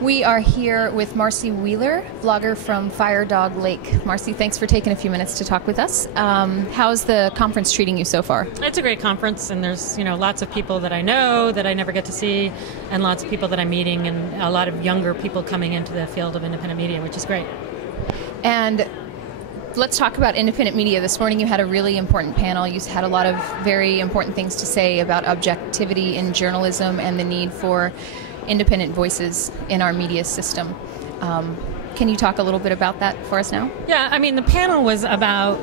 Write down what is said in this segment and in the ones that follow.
We are here with Marcy Wheeler, blogger from Firedoglake. Marcy, thanks for taking a few minutes to talk with us. How's the conference treating you so far? It's a great conference, and there's lots of people that I know that I never get to see, and lots of people that I'm meeting, and a lot of younger people coming into the field of independent media, which is great. And let's talk about independent media. This morning you had a really important panel. You had a lot of very important things to say about objectivity in journalism and the need for independent voices in our media system. Can you talk a little bit about that for us now? Yeah, I mean, the panel was about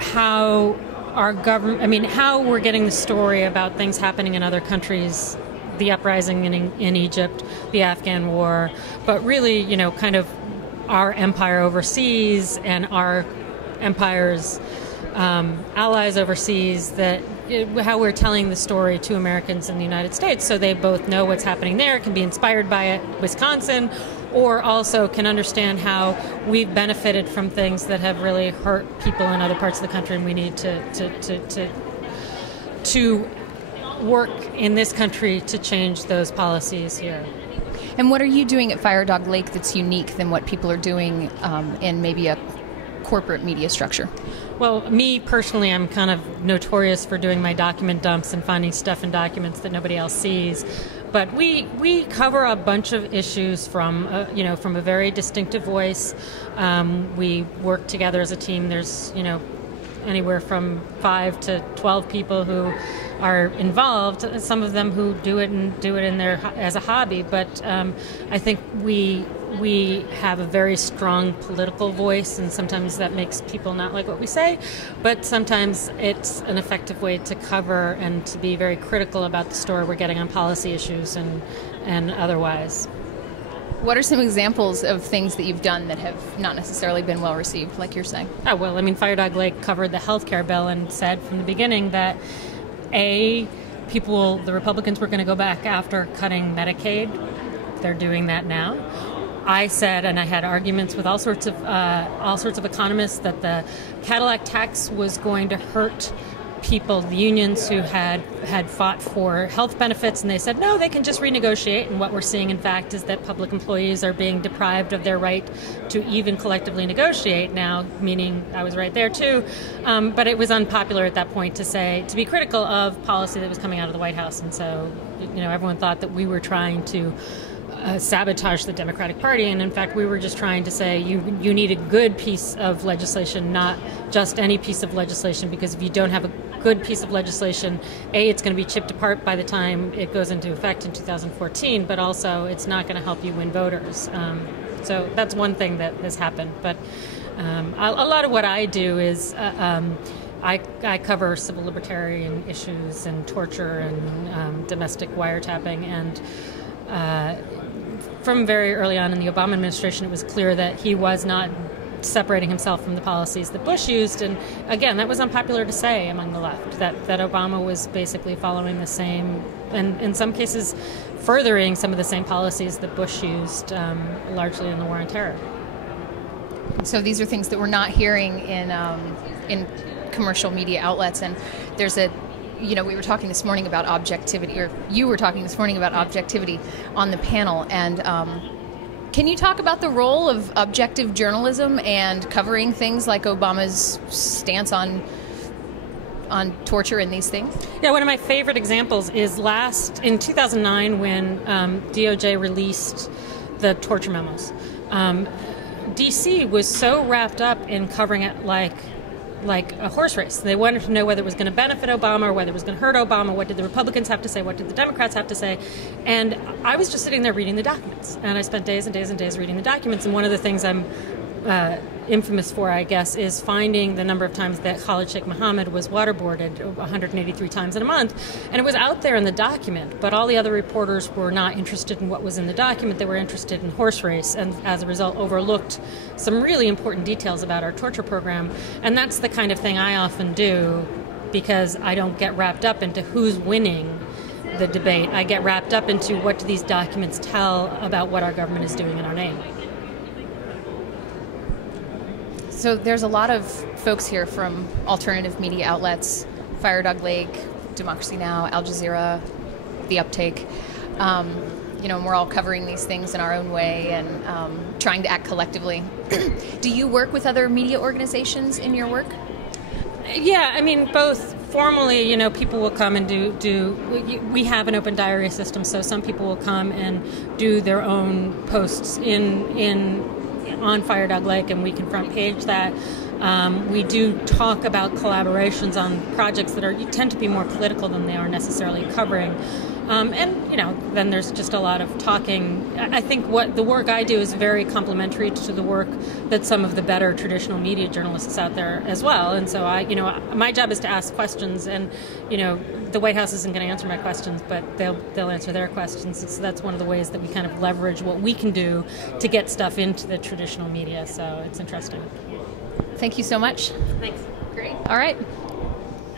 how our government, how we're getting the story about things happening in other countries, the uprising in Egypt, the Afghan war, but really, kind of our empire overseas and our empire's allies overseas, how we're telling the story to Americans in the United States so they both know what's happening there, can be inspired by it, Wisconsin, or also can understand how we've benefited from things that have really hurt people in other parts of the country, and we need to work in this country to change those policies here. And what are you doing at Firedoglake that's unique than what people are doing in maybe a corporate media structure? Well, me personally, I'm kind of notorious for doing my document dumps and finding stuff in documents that nobody else sees. But we cover a bunch of issues from a very distinctive voice. We work together as a team. There's anywhere from 5 to 12 people who are involved. Some of them who do it in their as a hobby. But I think we have a very strong political voice, and sometimes that makes people not like what we say, but sometimes it's an effective way to cover and to be very critical about the story we're getting on policy issues and otherwise. What are some examples of things that you've done that have not necessarily been well received, like you're saying? Oh, well, Firedoglake covered the health care bill and said from the beginning that the Republicans were going to go back after cutting Medicaid. They're doing that now. I said, and I had arguments with all sorts of economists, that the Cadillac tax was going to hurt people, the unions who had fought for health benefits, and they said, no, they can just renegotiate. And what we're seeing, in fact, is that public employees are being deprived of their right to even collectively negotiate now, meaning I was right there too. But it was unpopular at that point to be critical of policy that was coming out of the White House. And so, everyone thought that we were trying to sabotage the Democratic Party, and in fact we were just trying to say you need a good piece of legislation, not just any piece of legislation, because if you don't have a good piece of legislation, it's going to be chipped apart by the time it goes into effect in 2014, but also it's not going to help you win voters. So that's one thing that has happened. But a lot of what I do is I cover civil libertarian issues and torture and domestic wiretapping, and from very early on in the Obama administration, it was clear that he was not separating himself from the policies that Bush used. And again, that was unpopular to say among the left, that Obama was basically following the same, and in some cases furthering some of the same policies that Bush used, largely in the war on terror. So these are things that we're not hearing in commercial media outlets, and there's we were talking this morning about objectivity, or you were talking this morning about objectivity on the panel, and can you talk about the role of objective journalism and covering things like Obama's stance on torture and these things? Yeah, one of my favorite examples is in 2009 when DOJ released the torture memos. DC was so wrapped up in covering it like a horse race. They wanted to know whether it was going to benefit Obama or whether it was going to hurt Obama. What did the Republicans have to say? What did the Democrats have to say? And I was just sitting there reading the documents. And I spent days and days and days reading the documents. And one of the things I'm infamous for, I guess, is finding the number of times that Khalid Sheikh Mohammed was waterboarded, 183 times in a month. And it was out there in the document, but all the other reporters were not interested in what was in the document. They were interested in horse race, and as a result overlooked some really important details about our torture program. And that's the kind of thing I often do, because I don't get wrapped up into who's winning the debate. I get wrapped up into what do these documents tell about what our government is doing in our name. So there's a lot of folks here from alternative media outlets, Firedoglake, Democracy Now!, Al Jazeera, the UpTake. and we're all covering these things in our own way and trying to act collectively. Do you work with other media organizations in your work? Yeah, I mean, both formally, people will come and we have an open diary system, so some people will come and do their own posts on Firedoglake, and we can front page that. We do talk about collaborations on projects that tend to be more political than they are necessarily covering. Then there's just a lot of talking. I think what the work I do is very complementary to the work that some of the better traditional media journalists out there as well. And so my job is to ask questions, and the White House isn't going to answer my questions, but they'll answer their questions. So that's one of the ways that we kind of leverage what we can do to get stuff into the traditional media. So it's interesting. Thank you so much. Thanks. Great. All right.